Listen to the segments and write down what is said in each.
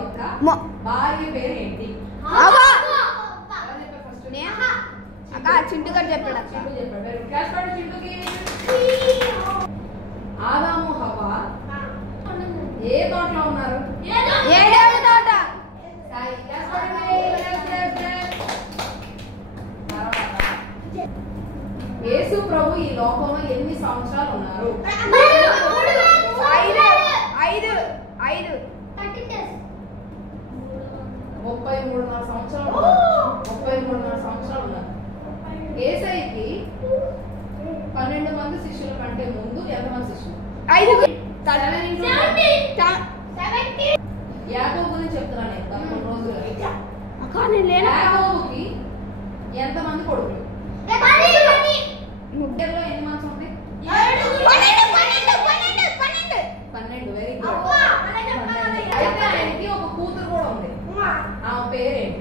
యొక్క భార్య పేరు ఏంటి? చింటూ గారు చెప్పాడు. ఆదాము హవ్వ ఏ తోటలో ఉన్నారు? ఏడవ తోట. యేసు ప్రభు ఈ లోకంలో ఎన్ని సంవత్సరాలు ఉన్నారు? 33.5 సంవత్సరాలు. 33.5 సంవత్సరాలు ఉన్నారు. యేసయ్యకి 12 మంది శిష్యుల కంటే ముందు ఎంతమంది శిష్యులు? 5. యాకోబు గురించి చెప్తున్నాను నేను 11 రోజులు. యాకోబుకి ఎంతమంది కొడుకులు? ముగ్గురులో ఎన్ని మంత్స్ ఉంటాయి? 12. Very good. అయితే ఆయనకి ఒక కూతురు కూడా ఉంది. ఆమె పేరేంటి?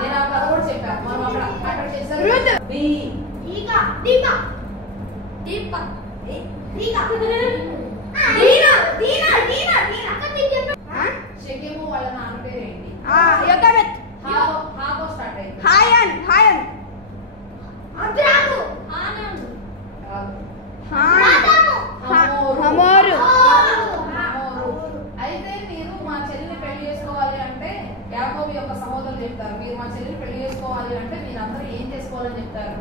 నేను ఆ కథ కూడా చెప్పాను. మనం అక్కడ చేశారు. షెకెము వాళ్ళ నాన్న పేరేంటి? హాగో స్టార్ట్ అయింది. అయితే మీరు మా చెల్లిని పెళ్లి చేసుకోవాలి అంటే యాకోబు యొక్క సహోదరులు చెప్తారు, మీరు మా చెల్లిని పెళ్లి చేసుకోవాలి అంటే మీరందరూ ఏం చేసుకోవాలని చెప్తారు?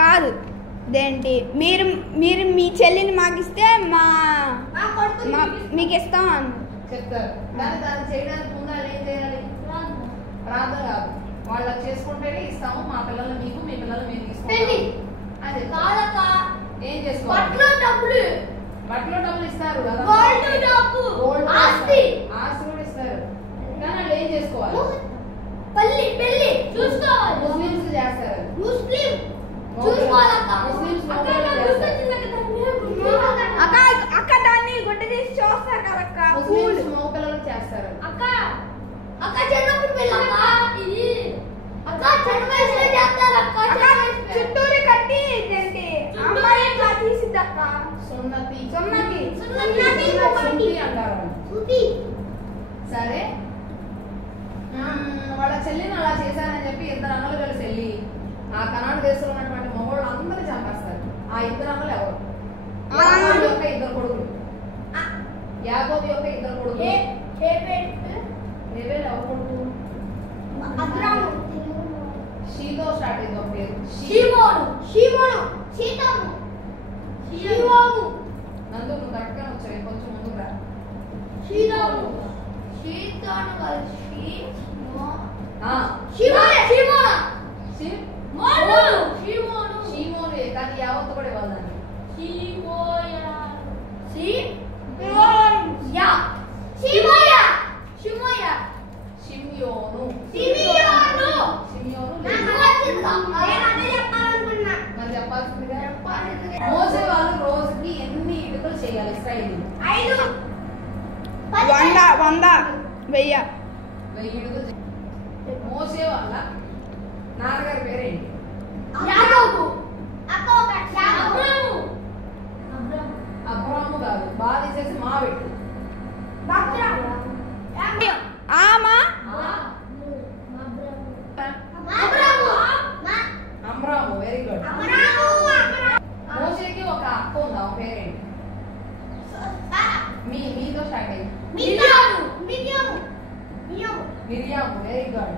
కాదు దేంటి మీరు మీరు మీ చెల్లిని మాకు ఇస్తే మీకు ఇస్తాం అని చెప్తారు. దాన్ని చేయడానికి ముందు వాళ్ళు ఏం చేయాలి? ప్రార్థన కాదు, వాళ్ళకి చేసుకుంటేనే ఇస్తాము, మా పిల్లలు మీకు, మీ పిల్లలు మేము తీసుకుంటాం అని ఏం చేసుకోవాలి? బట్టలో డబ్బులు ఇస్తారు కదా, ఆస్తి కూడా ఇస్తారు. కానీ వాళ్ళు ఏం చేసుకోవాలి? ముస్లిమ్స్ చేస్తారు. అక్క దాన్ని గుడ్డ తీసి చూస్తారు కదక్క. ముస్లిమ్స్ మగపిల్లలు చేస్తారు. చుట్టూరు కట్టి అమ్మాయి ఎట్లా తీసిద్దక్క? సున్నతి సున్నతి అంటారు. సరే, వాళ్ళ చెల్లిని అలా చేశారని చెప్పి 2 అన్నలు కలిసి వెళ్ళి ఆ కనాడు దేశంలో ఉన్నటువంటి మగవాళ్ళు అందరూ చంపేస్తారు. ఆ 2 అన్నలు ఎవరు? యాకోబు యొక్క 2 కొడుకులు. యాకోబు యొక్క 2 కొడుకులు. ఎవరు కొడుకు? షీతో స్టార్ట్ అయింది ఒక పేరు. నందు నువ్వు కరెక్ట్గా వచ్చావు, కొంచెం ముందుకు రా. షీమోను కానీ యావత్తు కూడా ఇవ్వాలి. మోసే వాళ్ళు రోజుకి ఎన్ని ఇటుకలు చేయాలి? ఇశ్రాయేలీయులు 100 ఇటుకలు. మోసే వాళ్ళ నాన్నగారి పేరేంటి? అబ్రాము కాదు, బాగా తీసేసి మా పెట్టు. అమ్రాము. Very good. మోసేకి ఒక అక్క ఉంది, ఆమె పేరేంటి? మీతో స్టార్ట్ అయింది. మిరియాము. Very good.